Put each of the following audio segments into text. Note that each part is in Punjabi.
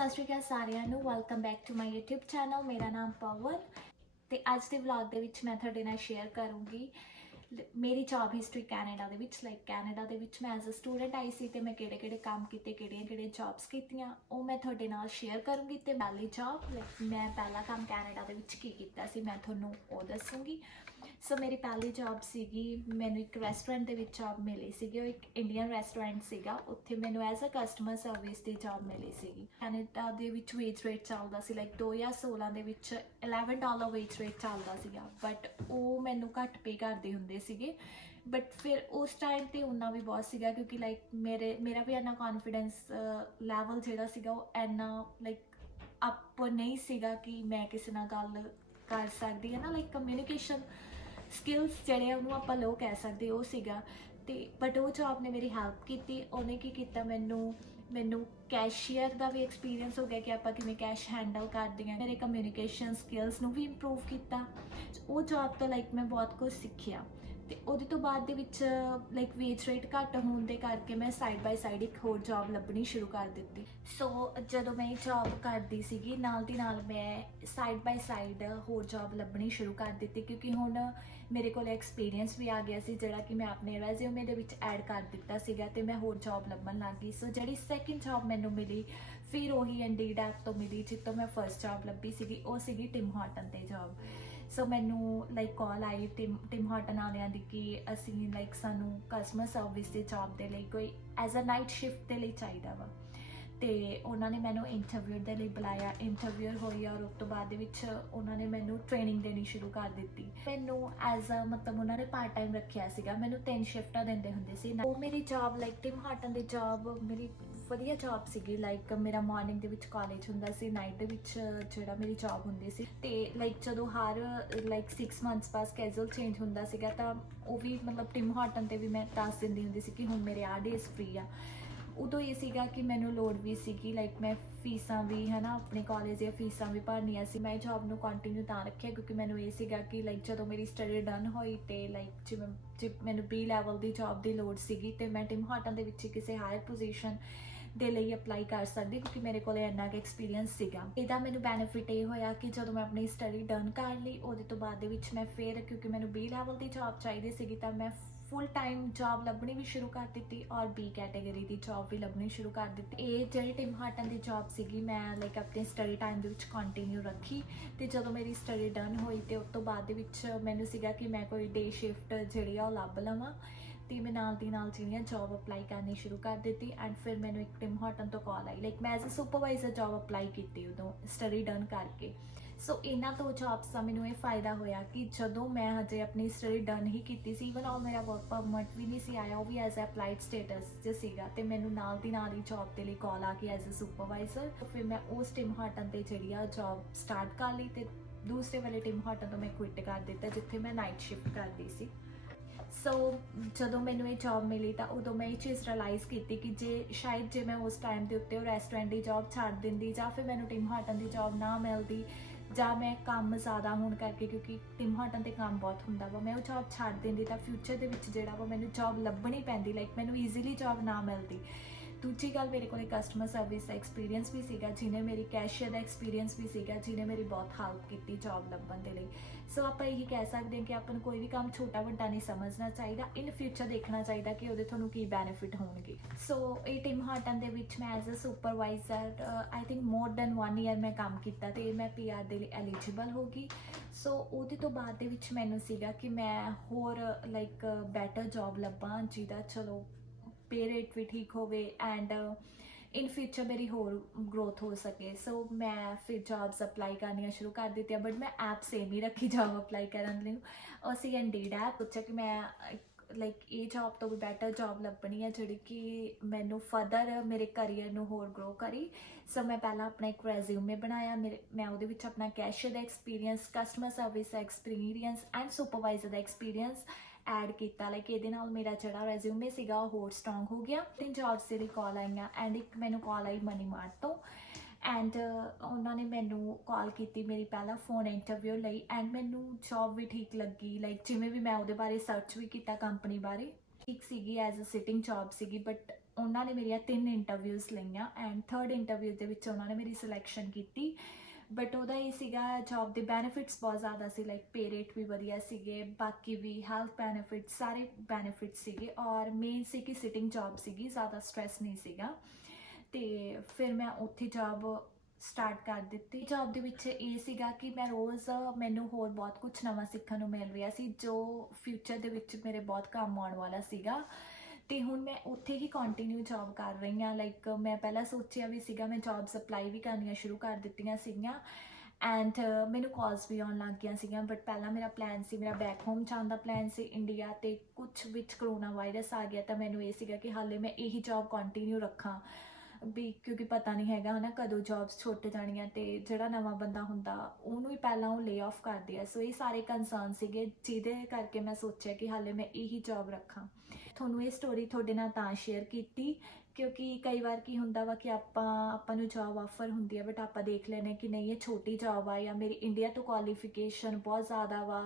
सत श्री अकाल सारिਆਂ ਨੂੰ welcome back to my YouTube channel. ਮੇਰਾ ਨਾਮ ਪਵਨ ਤੇ ਅੱਜ ਦੇ ਵਲੌਗ ਦੇ ਵਿੱਚ ਮੈਂ ਤੁਹਾਡੇ ਨਾਲ ਸ਼ੇਅਰ ਕਰੂੰਗੀ ਮੇਰੀ ਜੌਬ ਹਿਸਟਰੀ ਕੈਨੇਡਾ ਦੇ ਵਿੱਚ। ਕੈਨੇਡਾ ਦੇ ਵਿੱਚ ਮੈਂ ਐਜ਼ ਅ ਸਟੂਡੈਂਟ ਆਈ ਸੀ ਤੇ ਮੈਂ ਕਿਹੜੇ ਕੰਮ ਕੀਤੇ, ਕਿਹੜੀਆਂ ਜੌਬਸ ਕੀਤੀਆਂ ਉਹ ਮੈਂ ਤੁਹਾਡੇ ਨਾਲ ਸ਼ੇਅਰ ਕਰੂੰਗੀ। ਤੇ ਪਹਿਲੀ ਜੌਬ ਮੈਂ ਪਹਿਲਾ ਕੰਮ ਕੈਨੇਡਾ ਦੇ ਵਿੱਚ ਕੀ ਕੀਤਾ ਸੀ ਮੈਂ ਤੁਹਾਨੂੰ ਉਹ ਦੱਸੂੰਗੀ। ਸੋ ਮੇਰੀ ਪਹਿਲੀ ਜੌਬ ਸੀਗੀ, ਮੈਨੂੰ ਇੱਕ ਰੈਸਟੋਰੈਂਟ ਦੇ ਵਿੱਚ ਜੌਬ ਮਿਲੀ ਸੀਗੀ। ਉਹ ਇੱਕ ਇੰਡੀਅਨ ਰੈਸਟੋਰੈਂਟ ਸੀਗਾ, ਉੱਥੇ ਮੈਨੂੰ as a customer service the job ਮਿਲੀ ਸੀਗੀ। ਕੈਨੇਡਾ ਦੇ ਵਿੱਚ ਵੇਜ ਰੇਟ ਚੱਲਦਾ ਸੀ 2016 ਦੇ ਵਿੱਚ $11 ਵੇਜ ਰੇਟ ਚੱਲਦਾ ਸੀਗਾ, ਬਟ ਉਹ ਮੈਨੂੰ ਘੱਟ ਪੇ ਕਰਦੇ ਹੁੰਦੇ ਸੀਗੇ। ਬਟ ਫਿਰ ਉਸ ਟਾਈਮ 'ਤੇ ਉਹਨਾਂ ਵੀ ਬਹੁਤ ਸੀਗਾ ਕਿਉਂਕਿ ਮੇਰਾ ਵੀ ਇੰਨਾ ਕੌਨਫੀਡੈਂਸ ਲੈਵਲ ਜਿਹੜਾ ਸੀਗਾ ਉਹ ਇੰਨਾ ਅਪ ਨਹੀਂ ਸੀਗਾ ਕਿ ਮੈਂ ਕਿਸੇ ਨਾਲ ਗੱਲ ਕਰ ਸਕਦੀ ਹੈ ਨਾ। ਕਮਿਊਨੀਕੇਸ਼ਨ ਸਕਿੱਲਸ ਜਿਹੜੇ ਉਹਨੂੰ ਆਪਾਂ ਲੋ ਕਹਿ ਸਕਦੇ ਉਹ ਸੀਗਾ। ਤੇ ਬਟ ਉਹ ਜੌਬ ਨੇ ਮੇਰੀ ਹੈਲਪ ਕੀਤੀ। ਉਹਨੇ ਕੀ ਕੀਤਾ, ਮੈਨੂੰ ਕੈਸ਼ੀਅਰ ਦਾ ਵੀ ਐਕਸਪੀਰੀਅੰਸ ਹੋ ਗਿਆ ਕਿ ਆਪਾਂ ਕਿਵੇਂ ਕੈਸ਼ ਹੈਂਡਲ ਕਰਦੇ ਹਾਂ। ਮੇਰੇ ਕਮਿਊਨੀਕੇਸ਼ਨ ਸਕਿੱਲਸ ਨੂੰ ਵੀ ਇੰਪਰੂਵ ਕੀਤਾ। ਉਹ ਜੌਬ ਤੋਂ ਮੈਂ ਬਹੁਤ ਕੁਝ ਸਿੱਖਿਆ। ਤੇ ਉਹਦੇ ਤੋਂ ਬਾਅਦ ਦੇ ਵਿੱਚ ਵੇਜ ਰੇਟ ਘੱਟ ਹੋਣ ਦੇ ਕਰਕੇ ਮੈਂ ਸਾਈਡ ਬਾਈ ਸਾਈਡ ਇੱਕ ਹੋਰ ਜੌਬ ਲੱਭਣੀ ਸ਼ੁਰੂ ਕਰ ਦਿੱਤੀ। ਸੋ ਜਦੋਂ ਮੈਂ ਇਹ ਜੌਬ ਕਰਦੀ ਸੀਗੀ ਨਾਲ ਦੀ ਨਾਲ ਮੈਂ ਸਾਈਡ ਬਾਈ ਸਾਈਡ ਹੋਰ ਜੌਬ ਲੱਭਣੀ ਸ਼ੁਰੂ ਕਰ ਦਿੱਤੀ ਕਿਉਂਕਿ ਹੁਣ ਮੇਰੇ ਕੋਲ ਐਕਸਪੀਰੀਅੰਸ ਵੀ ਆ ਗਿਆ ਸੀ ਜਿਹੜਾ ਕਿ ਮੈਂ ਆਪਣੇ ਰੈਜ਼ਿਊਮੇ ਦੇ ਵਿੱਚ ਐਡ ਕਰ ਦਿੱਤਾ ਸੀਗਾ ਤੇ ਮੈਂ ਹੋਰ ਜੌਬ ਲੱਭਣ ਲੱਗ ਗਈ। ਸੋ ਜਿਹੜੀ ਸੈਕਿੰਡ ਜੌਬ ਮੈਨੂੰ ਮਿਲੀ ਫਿਰ ਉਹੀ ਇੰਡੀਡ ਐਪ ਤੋਂ ਮਿਲੀ ਜਿੱਥੋਂ ਮੈਂ ਫਸਟ ਜੌਬ ਲੱਭੀ ਸੀਗੀ, ਉਹ ਸੀਗੀ ਟਿਮ ਹਾਰਟਨ 'ਤੇ ਜੌਬ। ਸੋ ਮੈਨੂੰ ਕਾਲ ਆਈ ਟਿਮ ਹਾਰਟਨ ਵਾਲਿਆਂ ਦੀ ਕਿ ਅਸੀਂ ਸਾਨੂੰ ਕਸਟਮਰ ਸਰਵਿਸ ਦੀ ਜੌਬ ਦੇ ਲਈ ਕੋਈ ਐਜ਼ ਅ ਨਾਈਟ ਸ਼ਿਫਟ ਦੇ ਲਈ ਚਾਹੀਦਾ ਵਾ। ਤੇ ਉਹਨਾਂ ਨੇ ਮੈਨੂੰ ਇੰਟਰਵਿਊ ਦੇ ਲਈ ਬੁਲਾਇਆ, ਇੰਟਰਵਿਊ ਹੋਈ ਔਰ ਉਸ ਤੋਂ ਬਾਅਦ ਦੇ ਵਿੱਚ ਉਹਨਾਂ ਨੇ ਮੈਨੂੰ ਟ੍ਰੇਨਿੰਗ ਦੇਣੀ ਸ਼ੁਰੂ ਕਰ ਦਿੱਤੀ। ਮੈਨੂੰ ਐਜ਼ ਅ ਉਹਨਾਂ ਨੇ ਪਾਰਟ ਟਾਈਮ ਰੱਖਿਆ ਸੀਗਾ, ਮੈਨੂੰ 3 ਸ਼ਿਫਟਾਂ ਦਿੰਦੇ ਹੁੰਦੇ ਸੀ। ਉਹ ਮੇਰੀ ਜੌਬ ਟਿਮ ਹਾਰਟਨ ਦੀ ਜੌਬ ਮੇਰੀ ਵਧੀਆ ਜੌਬ ਸੀਗੀ। ਮੇਰਾ ਮਾਰਨਿੰਗ ਦੇ ਵਿੱਚ ਕਾਲਜ ਹੁੰਦਾ ਸੀ, ਨਾਈਟ ਦੇ ਵਿੱਚ ਜਿਹੜਾ ਮੇਰੀ ਜੌਬ ਹੁੰਦੀ ਸੀ। ਤੇ ਜਦੋਂ ਹਰ 6 ਮੰਥਸ ਬਾਅਦ ਸਕੈਜੂਲ ਚੇਂਜ ਹੁੰਦਾ ਸੀਗਾ ਤਾਂ ਉਹ ਵੀ ਟਿਮ ਹਾਰਟਨ 'ਤੇ ਵੀ ਮੈਂ ਦੱਸ ਦਿੰਦੀ ਹੁੰਦੀ ਸੀ ਕਿ ਹੁਣ ਮੇਰੇ ਆਹ ਡੇਜ਼ ਫ੍ਰੀ ਆ। ਉਦੋਂ ਇਹ ਸੀਗਾ ਕਿ ਮੈਨੂੰ ਲੋੜ ਵੀ ਸੀਗੀ ਮੈਂ ਫੀਸਾਂ ਵੀ ਆਪਣੇ ਕਾਲਜ ਦੀਆਂ ਫੀਸਾਂ ਵੀ ਭਰਨੀਆਂ ਸੀ। ਮੈਂ ਜੌਬ ਨੂੰ ਕੰਟੀਨਿਊ ਤਾਂ ਰੱਖਿਆ ਕਿਉਂਕਿ ਮੈਨੂੰ ਇਹ ਸੀਗਾ ਕਿ ਜਦੋਂ ਮੇਰੀ ਸਟੱਡੀ ਡਨ ਹੋਈ ਤੇ ਜੇ ਮੈਨੂੰ B ਲੈਵਲ ਦੀ ਜੌਬ ਦੀ ਲੋੜ ਸੀਗੀ ਤੇ ਮੈਂ ਟਿਮ ਹਾਰਟਨ ਦੇ ਵਿੱਚ ਕਿਸੇ ਹਾਇਰ ਪੋਜੀਸ਼ਨ ਦੇ ਲਈ ਅਪਲਾਈ ਕਰ ਸਕਦੀ ਕਿਉਂਕਿ ਮੇਰੇ ਕੋਲ ਇੰਨਾ ਕੁ ਐਕਸਪੀਰੀਅੰਸ ਸੀਗਾ। ਇਹਦਾ ਮੈਨੂੰ ਬੈਨੀਫਿਟ ਇਹ ਹੋਇਆ ਕਿ ਜਦੋਂ ਮੈਂ ਆਪਣੀ ਸਟੱਡੀ ਡਨ ਕਰ ਲਈ ਉਹਦੇ ਤੋਂ ਬਾਅਦ ਦੇ ਵਿੱਚ ਮੈਂ ਫਿਰ ਕਿਉਂਕਿ ਮੈਨੂੰ B ਲੈਵਲ ਦੀ ਜੌਬ ਚਾਹੀਦੀ ਸੀਗੀ ਤਾਂ ਮੈਂ ਫੁੱਲ ਟਾਈਮ ਜੌਬ ਲੱਭਣੀ ਵੀ ਸ਼ੁਰੂ ਕਰ ਦਿੱਤੀ ਔਰ B ਕੈਟਾਗਰੀ ਦੀ ਜੌਬ ਵੀ ਲੱਭਣੀ ਸ਼ੁਰੂ ਕਰ ਦਿੱਤੀ। ਇਹ ਜਿਹੜੀ ਟਿਮ ਹਾਰਟਨ ਦੀ ਜੌਬ ਸੀਗੀ ਮੈਂ ਆਪਣੀ ਸਟੱਡੀ ਟਾਈਮ ਦੇ ਵਿੱਚ ਕੰਟੀਨਿਊ ਰੱਖੀ। ਤੇ ਜਦੋਂ ਮੇਰੀ ਸਟੱਡੀ ਡਨ ਹੋਈ ਤੇ ਉਸ ਤੋਂ ਬਾਅਦ ਦੇ ਵਿੱਚ ਮੈਨੂੰ ਸੀਗਾ ਕਿ ਮੈਂ ਕੋਈ ਡੇ ਸ਼ਿਫਟ ਜਿਹੜੀ ਆ ਉਹ ਲੱਭ ਲਵਾਂ ਤੇ ਮੈਂ ਨਾਲ ਦੀ ਨਾਲ ਜਿਹੜੀਆਂ ਜੌਬ ਅਪਲਾਈ ਕਰਨੀ ਸ਼ੁਰੂ ਕਰ ਦਿੱਤੀ। ਐਂਡ ਫਿਰ ਮੈਨੂੰ ਇੱਕ ਟਿਮ ਹਾਰਟਨ ਤੋਂ ਕਾਲ ਆਈ ਮੈਂ as a supervisor job apply ਕੀਤੀ ਉਦੋਂ ਸਟੱਡੀ ਡਨ ਕਰਕੇ। ਸੋ ਇਹਨਾਂ ਤੋਂ ਜੌਬਸ ਦਾ ਮੈਨੂੰ ਇਹ ਫਾਇਦਾ ਹੋਇਆ ਕਿ ਜਦੋਂ ਮੈਂ ਹਜੇ ਆਪਣੀ ਸਟੱਡੀ ਡਨ ਹੀ ਕੀਤੀ ਸੀ, ਈਵਨ ਔਰ ਮੇਰਾ ਵਰਕ ਪਰਮਿਟ ਵੀ ਨਹੀਂ ਸੀ ਆਇਆ, ਉਹ ਵੀ ਐਜ਼ ਅ ਅਪਲਾਈਡ ਸਟੇਟਸ 'ਚ ਸੀਗਾ ਤੇ ਮੈਨੂੰ ਨਾਲ ਦੀ ਨਾਲ ਹੀ ਜੌਬ ਦੇ ਲਈ ਕਾਲ ਆ ਗਈ ਐਜ਼ ਅ ਸੁਪਰਵਾਈਜ਼ਰ। ਫਿਰ ਮੈਂ ਉਸ ਟਿਮ ਹਾਰਟਨ 'ਤੇ ਜਿਹੜੀ ਆ ਜੌਬ ਸਟਾਰਟ ਕਰ ਲਈ ਤੇ ਦੂਸਰੇ ਵਾਲੇ ਟਿਮ ਹਾਰਟਨ ਤੋਂ ਮੈਂ ਕੁਇਟ ਕਰ ਦਿੱਤਾ ਜਿੱਥੇ ਮੈਂ ਨਾਈਟ ਸ਼ਿਫਟ ਕਰਦੀ ਸੀ। ਸੋ ਜਦੋਂ ਮੈਨੂੰ ਇਹ ਜੌਬ ਮਿਲੀ ਤਾਂ ਉਦੋਂ ਮੈਂ ਇਹ ਚੀਜ਼ ਰਿਅਲਾਈਜ਼ ਕੀਤੀ ਕਿ ਜੇ ਮੈਂ ਉਸ ਟਾਈਮ ਦੇ ਉੱਤੇ ਉਹ ਰੈਸਟੋਰੈਂਟ ਦੀ ਜੌਬ ਛੱਡ ਦਿੰਦੀ ਜਾਂ ਫਿਰ ਮੈਨੂੰ ਟਿਮ ਹਾਰਟਨ ਦੀ ਜੌਬ ਨਾ ਮਿਲਦੀ ਜਾਂ ਮੈਂ ਕੰਮ ਜ਼ਿਆਦਾ ਹੋਣ ਕਰਕੇ ਕਿਉਂਕਿ ਟਿਮ ਹਾਰਟਨ 'ਤੇ ਕੰਮ ਬਹੁਤ ਹੁੰਦਾ ਵਾ, ਮੈਂ ਉਹ ਜੌਬ ਛੱਡ ਦਿੰਦੀ ਤਾਂ ਫਿਊਚਰ ਦੇ ਵਿੱਚ ਜਿਹੜਾ ਵਾ ਮੈਨੂੰ ਜੌਬ ਲੱਭਣੀ ਪੈਂਦੀ ਮੈਨੂੰ ਈਜ਼ੀਲੀ ਜੌਬ ਨਾ ਮਿਲਦੀ। ਦੂਜੀ ਗੱਲ ਮੇਰੇ ਕੋਲ ਕਸਟਮਰ ਸਰਵਿਸ ਦਾ ਐਕਸਪੀਰੀਅੰਸ ਵੀ ਸੀਗਾ ਜਿਹਨੇ ਮੇਰੀ ਕੈਸ਼ੀਅਰ ਦਾ ਐਕਸਪੀਰੀਅੰਸ ਵੀ ਸੀਗਾ ਜਿਹਨੇ ਮੇਰੀ ਬਹੁਤ ਹੈਲਪ ਕੀਤੀ ਜੌਬ ਲੱਭਣ ਦੇ ਲਈ। ਸੋ ਆਪਾਂ ਇਹੀ ਕਹਿ ਸਕਦੇ ਹਾਂ ਕਿ ਆਪਾਂ ਨੂੰ ਕੋਈ ਵੀ ਕੰਮ ਛੋਟਾ ਵੱਡਾ ਨਹੀਂ ਸਮਝਣਾ ਚਾਹੀਦਾ, ਇਨ ਫਿਊਚਰ ਦੇਖਣਾ ਚਾਹੀਦਾ ਕਿ ਉਹਦੇ ਤੁਹਾਨੂੰ ਕੀ ਬੈਨੀਫਿਟ ਹੋਣਗੇ। ਸੋ ਇਹ ਟਿਮ ਹਾਰਟਨ ਦੇ ਵਿੱਚ ਮੈਂ as a supervisor I think more than 1 year ਮੈਂ ਕੰਮ ਕੀਤਾ ਤੇ ਮੈਂ PR ਦੇ ਲਈ ਐਲੀਜੀਬਲ ਹੋ ਗਈ। ਸੋ ਉਹਦੇ ਤੋਂ ਬਾਅਦ ਦੇ ਵਿੱਚ ਮੈਨੂੰ ਸੀਗਾ ਕਿ ਮੈਂ ਹੋਰ ਬੈਟਰ ਜੌਬ ਲੱਭਾਂ ਜਿਹਦਾ ਚਲੋ ਪੇ ਰੇਟ ਵੀ ਠੀਕ ਹੋਵੇ ਐਂਡ ਇਨ ਫਿਊਚਰ ਮੇਰੀ ਹੋਰ ਗਰੋਥ ਹੋ ਸਕੇ। ਸੋ ਮੈਂ ਫਿਰ ਜੌਬਸ ਅਪਲਾਈ ਕਰਨੀਆਂ ਸ਼ੁਰੂ ਕਰ ਦਿੱਤੀਆਂ ਬਟ ਮੈਂ ਐਪ ਸੇਮ ਹੀ ਰੱਖੀ ਜੌਬ ਅਪਲਾਈ ਕਰਨ ਲਈ। ਉਹ ਸੀ ਇੰਡੀਡ ਐਪ। ਸੋਚਿਆ ਕਿ ਮੈਂ ਇਹ ਜੌਬ ਤੋਂ ਵੀ ਬੈਟਰ ਜੌਬ ਲੱਭਣੀ ਹੈ ਜਿਹੜੀ ਕਿ ਮੈਨੂੰ ਫਰਦਰ ਮੇਰੇ ਕਰੀਅਰ ਨੂੰ ਹੋਰ ਗਰੋ ਕਰੀ। ਸੋ ਮੈਂ ਪਹਿਲਾਂ ਆਪਣਾ ਇੱਕ ਰੈਜ਼ਿਊਮੇ ਬਣਾਇਆ, ਮੈਂ ਉਹਦੇ ਵਿੱਚ ਆਪਣਾ ਕੈਸ਼ੀਅਰ ਦਾ ਐਕਸਪੀਰੀਅੰਸ, ਕਸਟਮਰ ਸਰਵਿਸ ਦਾ ਐਕਸਪੀਰੀਅੰਸ ਐਂਡ ਸੁਪਰਵਾਈਜ਼ਰ ਦਾ ਐਕਸਪੀਰੀਅੰਸ ਐਡ ਕੀਤਾ। ਇਹਦੇ ਨਾਲ ਮੇਰਾ ਜਿਹੜਾ ਰੈਜ਼ਿਊਮੇ ਸੀਗਾ ਉਹ ਹੋਰ ਸਟਰੋਂਗ ਹੋ ਗਿਆ। 3 ਜੌਬਸ ਦੇ ਲਈ ਕਾਲ ਆਈਆਂ ਐਂਡ ਇੱਕ ਮੈਨੂੰ ਕਾਲ ਆਈ ਮਨੀ ਮਾਰਟ ਤੋਂ ਐਂਡ ਉਹਨਾਂ ਨੇ ਮੈਨੂੰ ਕਾਲ ਕੀਤੀ ਮੇਰੀ ਪਹਿਲਾ ਫੋਨ ਇੰਟਰਵਿਊ ਲਈ ਐਂਡ ਮੈਨੂੰ ਜੌਬ ਵੀ ਠੀਕ ਲੱਗੀ। ਜਿਵੇਂ ਵੀ ਮੈਂ ਉਹਦੇ ਬਾਰੇ ਸਰਚ ਵੀ ਕੀਤਾ ਕੰਪਨੀ ਬਾਰੇ, ਠੀਕ ਸੀਗੀ, ਐਜ਼ ਅ ਸਿਟਿੰਗ ਜੌਬ ਸੀਗੀ ਬਟ ਉਹਨਾਂ ਨੇ ਮੇਰੀਆਂ 3 ਇੰਟਰਵਿਊਜ਼ ਲਈਆਂ ਐਂਡ 3rd ਇੰਟਰਵਿਊ ਦੇ ਵਿੱਚ ਉਹਨਾਂ ਨੇ ਮੇਰੀ ਸਿਲੈਕਸ਼ਨ ਕੀਤੀ। ਬਟ ਉਹਦਾ ਇਹ ਸੀਗਾ ਜੌਬ ਦੇ ਬੈਨੀਫਿਟਸ ਬਹੁਤ ਜ਼ਿਆਦਾ ਸੀ, ਲਾਈਕ ਪੇ ਰੇਟ ਵੀ ਵਧੀਆ ਸੀਗੇ, ਬਾਕੀ ਵੀ ਹੈਲਥ ਬੈਨੀਫਿਟਸ ਸਾਰੇ ਬੈਨੀਫਿਟਸ ਸੀਗੇ, ਔਰ ਮੇਨ ਸੀ ਕਿ ਸਿਟਿੰਗ ਜੌਬ ਸੀਗੀ, ਜ਼ਿਆਦਾ ਸਟ੍ਰੈਸ ਨਹੀਂ ਸੀਗਾ। ਤੇ ਫਿਰ ਮੈਂ ਉੱਥੇ ਜੌਬ ਸਟਾਰਟ ਕਰ ਦਿੱਤੀ। ਜੌਬ ਦੇ ਵਿੱਚ ਇਹ ਸੀਗਾ ਕਿ ਮੈਂ ਰੋਜ਼ ਮੈਨੂੰ ਹੋਰ ਬਹੁਤ ਕੁਝ ਨਵਾਂ ਸਿੱਖਣ ਨੂੰ ਮਿਲ ਰਿਹਾ ਸੀ ਜੋ ਫਿਊਚਰ ਦੇ ਵਿੱਚ ਮੇਰੇ ਬਹੁਤ ਕੰਮ ਆਉਣ ਵਾਲਾ ਸੀਗਾ। ਤੇ ਹੁਣ ਮੈਂ ਉੱਥੇ ਹੀ ਕੰਟੀਨਿਊ ਜੌਬ ਕਰ ਰਹੀ ਹਾਂ। ਲਾਈਕ ਮੈਂ ਪਹਿਲਾਂ ਸੋਚਿਆ ਵੀ ਸੀਗਾ, ਮੈਂ ਜੌਬਸ ਅਪਲਾਈ ਵੀ ਕਰਨੀਆਂ ਸ਼ੁਰੂ ਕਰ ਦਿੱਤੀਆਂ ਸੀਗੀਆਂ ਐਂਡ ਮੈਨੂੰ ਕਾਲਸ ਵੀ ਆਉਣ ਲੱਗ ਗਈਆਂ ਸੀਗੀਆਂ। ਬਟ ਪਹਿਲਾਂ ਮੇਰਾ ਪਲਾਨ ਸੀ, ਮੇਰਾ ਬੈਕ ਹੋਮ ਜਾਣ ਦਾ ਪਲਾਨ ਸੀ ਇੰਡੀਆ, ਤੇ ਕੁਛ ਵਿੱਚ ਕਰੋਨਾ ਵਾਇਰਸ ਆ ਗਿਆ ਤਾਂ ਮੈਨੂੰ ਇਹ ਸੀਗਾ ਕਿ ਹਾਲੇ ਮੈਂ ਇਹੀ ਜੌਬ ਕੰਟੀਨਿਊ ਰੱਖਾਂ ਵੀ, ਕਿਉਂਕਿ ਪਤਾ ਨਹੀਂ ਹੈਗਾ ਹੈ ਨਾ ਕਦੋਂ ਜੌਬਸ ਛੁੱਟ ਜਾਣੀਆਂ, ਤੇ ਜਿਹੜਾ ਨਵਾਂ ਬੰਦਾ ਹੁੰਦਾ ਉਹਨੂੰ ਹੀ ਪਹਿਲਾਂ ਉਹ ਲੇ ਆਫ ਕਰਦੇ ਆ। ਸੋ ਇਹ ਸਾਰੇ ਕੰਸਰਨ ਸੀਗੇ ਜਿਹਦੇ ਕਰਕੇ ਮੈਂ ਸੋਚਿਆ ਕਿ ਹਾਲੇ ਮੈਂ ਇਹੀ ਜੌਬ ਰੱਖਾਂ। ਤੁਹਾਨੂੰ ਇਹ ਸਟੋਰੀ ਤੁਹਾਡੇ ਨਾਲ ਤਾਂ ਸ਼ੇਅਰ ਕੀਤੀ ਕਿਉਂਕਿ ਕਈ ਵਾਰ ਕੀ ਹੁੰਦਾ ਵਾ ਕਿ ਆਪਾਂ ਨੂੰ ਜੌਬ ਆਫਰ ਹੁੰਦੀ ਹੈ, ਬਟ ਆਪਾਂ ਦੇਖ ਲੈਂਦੇ ਕਿ ਨਹੀਂ ਇਹ ਛੋਟੀ ਜੌਬ ਆ, ਜਾਂ ਮੇਰੀ ਇੰਡੀਆ ਤੋਂ ਕੁਆਲੀਫਿਕੇਸ਼ਨ ਬਹੁਤ ਜ਼ਿਆਦਾ ਵਾ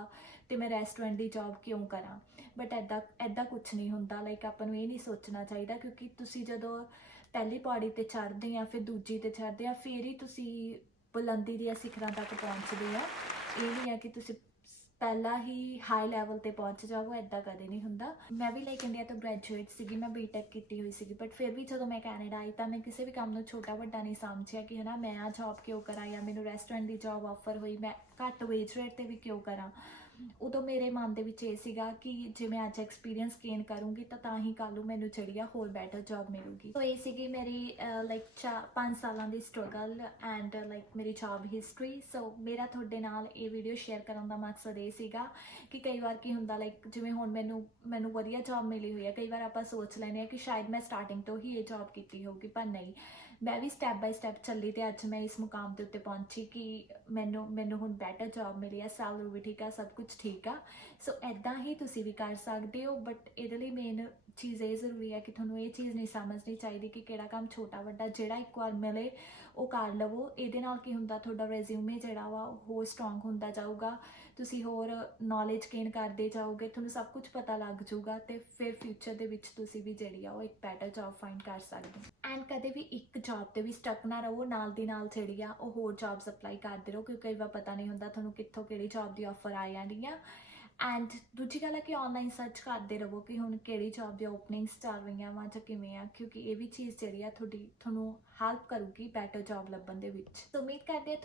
ਤੇ ਮੈਂ ਰੈਸਟੋਰੈਂਟ ਦੀ ਜੌਬ ਕਿਉਂ ਕਰਾਂ। ਬਟ ਐਦਾਂ ਕੁਛ ਨਹੀਂ ਹੁੰਦਾ। ਲਾਈਕ ਆਪਾਂ ਨੂੰ ਇਹ ਨਹੀਂ ਸੋਚਣਾ ਚਾਹੀਦਾ, ਕਿਉਂਕਿ ਤੁਸੀਂ ਜਦੋਂ ਪਹਿਲੀ ਪੌੜੀ ਤੇ ਚੜ੍ਹਦੇ ਆ, ਫਿਰ ਦੂਜੀ ਤੇ ਚੜ੍ਹਦੇ ਆ, ਫਿਰ ਹੀ ਤੁਸੀਂ ਬੁਲੰਦੀ ਦੀਆਂ ਸਿਖਰਾਂ ਤੱਕ ਪਹੁੰਚਦੇ ਆ। ਇਹ ਨਹੀਂ ਹੈ ਕਿ ਤੁਸੀਂ ਪਹਿਲਾਂ ਹੀ ਹਾਈ ਲੈਵਲ ਤੇ ਪਹੁੰਚ ਜਾਓ, ਐਦਾਂ ਕਦੇ ਨਹੀਂ ਹੁੰਦਾ। ਮੈਂ ਵੀ ਲਾਈਕ ਇੰਡੀਆ ਤੋਂ ਗ੍ਰੈਜੂਏਟ ਸੀਗੀ, ਮੈਂ ਬੀਟੈਕ ਕੀਤੀ ਹੋਈ ਸੀਗੀ, ਬਟ ਫਿਰ ਵੀ ਜਦੋਂ ਮੈਂ ਕੈਨੇਡਾ ਆਈ ਤਾਂ ਮੈਂ ਕਿਸੇ ਵੀ ਕੰਮ ਨੂੰ ਛੋਟਾ ਵੱਡਾ ਨਹੀਂ ਸਮਝਿਆ ਕਿ ਹੈ ਨਾ ਮੈਂ ਆ ਜੌਬ ਕਿਉਂ ਕਰਾਂ, ਜਾਂ ਮੈਨੂੰ ਰੈਸਟੋਰੈਂਟ ਦੀ ਜੌਬ ਆਫਰ ਹੋਈ ਮੈਂ ਘੱਟ ਵੇਜ ਰੇਟ 'ਤੇ ਵੀ ਕਿਉਂ ਕਰਾਂ। ਉਦੋਂ ਮੇਰੇ ਮਨ ਦੇ ਵਿੱਚ ਇਹ ਸੀਗਾ ਕਿ ਜੇ ਮੈਂ ਅੱਜ ਐਕਸਪੀਰੀਅੰਸ ਗੇਨ ਕਰੂੰਗੀ ਤਾਂ ਹੀ ਕੱਲ੍ਹ ਨੂੰ ਮੈਨੂੰ ਜਿਹੜੀ ਆ ਹੋਰ ਬੈਟਰ ਜੌਬ ਮਿਲੂਗੀ। ਸੋ ਇਹ ਸੀਗੀ ਮੇਰੀ ਲਾਈਕ 5 ਸਾਲਾਂ ਦੀ ਸਟਰਗਲ ਐਂਡ ਲਾਈਕ ਮੇਰੀ ਜੌਬ ਹਿਸਟਰੀ। ਸੋ ਮੇਰਾ ਤੁਹਾਡੇ ਨਾਲ ਇਹ ਵੀਡੀਓ ਸ਼ੇਅਰ ਕਰਨ ਦਾ ਮਕਸਦ ਇਹ ਸੀਗਾ ਕਿ ਕਈ ਵਾਰ ਕੀ ਹੁੰਦਾ, ਲਾਈਕ ਜਿਵੇਂ ਹੁਣ ਮੈਨੂੰ ਵਧੀਆ ਜੌਬ ਮਿਲੀ ਹੋਈ ਹੈ, ਕਈ ਵਾਰ ਆਪਾਂ ਸੋਚ ਲੈਂਦੇ ਹਾਂ ਕਿ ਸ਼ਾਇਦ ਮੈਂ ਸਟਾਰਟਿੰਗ ਤੋਂ ਹੀ ਇਹ ਜੌਬ ਕੀਤੀ ਹੋਊਗੀ, ਪਰ ਨਹੀਂ, ਮੈਂ ਵੀ ਸਟੈਪ ਬਾਈ ਸਟੈਪ ਚੱਲੀ ਤੇ ਅੱਜ ਮੈਂ ਇਸ ਮੁਕਾਮ ਦੇ ਉੱਤੇ ਪਹੁੰਚੀ ਕਿ ਮੈਨੂੰ ਹੁਣ ਬੈਟਰ ਜੌਬ ਮਿਲੀ ਹੈ, ਸੈਲਰੀ ਵੀ ਠੀਕ ਆ, ਸਭ ਕੁਝ ਠੀਕ ਆ। ਸੋ ਐਦਾਂ ਹੀ ਤੁਸੀਂ ਵੀ ਕਰ ਸਕਦੇ ਹੋ, ਬਟ ਇਹਦੇ ਲਈ ਮੇਨ ਚੀਜ਼ ਇਹ ਜ਼ਰੂਰੀ ਹੈ ਕਿ ਤੁਹਾਨੂੰ ਇਹ ਚੀਜ਼ ਨਹੀਂ ਸਮਝਣੀ ਚਾਹੀਦੀ ਕਿ ਕਿਹੜਾ ਕੰਮ ਛੋਟਾ ਵੱਡਾ, ਜਿਹੜਾ ਇੱਕ ਵਾਰ ਮਿਲੇ ਉਹ ਕਰ ਲਵੋ। ਇਹਦੇ ਨਾਲ ਕੀ ਹੁੰਦਾ, ਤੁਹਾਡਾ ਰੈਜ਼ਿਊਮੇ ਜਿਹੜਾ ਵਾ ਉਹ ਹੋਰ ਸਟਰੋਂਗ ਹੁੰਦਾ ਜਾਊਗਾ, ਤੁਸੀਂ ਹੋਰ ਨੌਲੇਜ ਗੇਨ ਕਰਦੇ ਜਾਓਗੇ, ਤੁਹਾਨੂੰ ਸਭ ਕੁਝ ਪਤਾ ਲੱਗ ਜਾਊਗਾ, ਤੇ ਫਿਰ ਫਿਊਚਰ ਦੇ ਵਿੱਚ ਤੁਸੀਂ ਵੀ ਜਿਹੜੀ ਆ ਉਹ ਇੱਕ ਬੈਟਰ ਜੌਬ ਫਾਈਂਡ ਕਰ ਸਕਦੇ ਹੋ। ਐਂਡ ਕਦੇ ਵੀ ਇੱਕ ਜੌਬ ਤੇ ਵੀ ਸਟਕ ਨਾ ਰਹੋ, ਨਾਲ ਦੀ ਨਾਲ ਜਿਹੜੀ ਆ ਉਹ ਹੋਰ ਜੌਬਸ ਅਪਲਾਈ ਕਰਦੇ ਰਹੋ, ਕਿਉਂਕਿ ਕਈ ਵਾਰ ਪਤਾ ਨਹੀਂ ਹੁੰਦਾ ਤੁਹਾਨੂੰ ਕਿੱਥੋਂ ਕਿਹੜੀ ਜੌਬ ਦੀ ਆਫਰ ਆ ਜਾਂਦੀ ਆ। ਐਂਡ ਦੂਜੀ ਗੱਲ ਹੈ ਕਿ ਆਨਲਾਈਨ ਸਰਚ ਕਰਦੇ ਰਹੋ ਕਿ ਹੁਣ ਕਿਹੜੀ ਜੌਬ ਦੀ ਓਪਨਿੰਗਸ ਚੱਲ ਰਹੀਆਂ ਵਾ ਜਾਂ ਕਿਵੇਂ ਆ, ਕਿਉਂਕਿ ਇਹ ਵੀ ਚੀਜ਼ ਜਿਹੜੀ ਆ ਤੁਹਾਨੂੰ ਹੈਲਪ ਕਰੂਗੀ ਬੈਟਰ ਜੌਬ ਲੱਭਣ ਦੇ ਵਿੱਚ। ਸੋ ਉਮੀਦ ਕਰਦੇ ਹਾਂ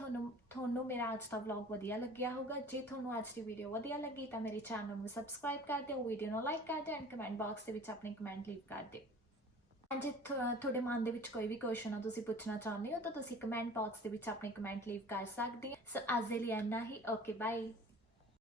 ਤੁਹਾਨੂੰ ਮੇਰਾ ਅੱਜ ਦਾ ਵਲੌਗ ਵਧੀਆ ਲੱਗਿਆ ਹੋਊਗਾ। ਜੇ ਤੁਹਾਨੂੰ ਅੱਜ ਦੀ ਵੀਡੀਓ ਵਧੀਆ ਲੱਗੀ ਤਾਂ ਮੇਰੇ ਚੈਨਲ ਨੂੰ ਸਬਸਕ੍ਰਾਈਬ ਕਰ ਦਿਓ, ਵੀਡੀਓ ਨੂੰ ਲਾਈਕ ਕਰ ਦਿਓ ਐਂਡ ਕਮੈਂਟ ਬਾਕਸ ਦੇ ਵਿੱਚ ਆਪਣੇ ਕਮੈਂਟ ਲੀਵ ਕਰ ਦਿਓ। ਐਂਡ ਜੇ ਤੁਹਾਡੇ ਮਨ ਦੇ ਵਿੱਚ ਕੋਈ ਵੀ ਕੁਐਸਚਨ ਆ ਤੁਸੀਂ ਪੁੱਛਣਾ ਚਾਹੁੰਦੇ ਹੋ ਤਾਂ ਤੁਸੀਂ ਕਮੈਂਟ ਬਾਕਸ ਦੇ ਵਿੱਚ ਆਪਣੇ ਕਮੈਂਟ ਲੀਵ ਕਰ ਸਕਦੇ ਹੋ। ਸੋ ਅੱਜ ਦੇ ਲਈ ਇੰਨਾ ਹੀ। Okay bye.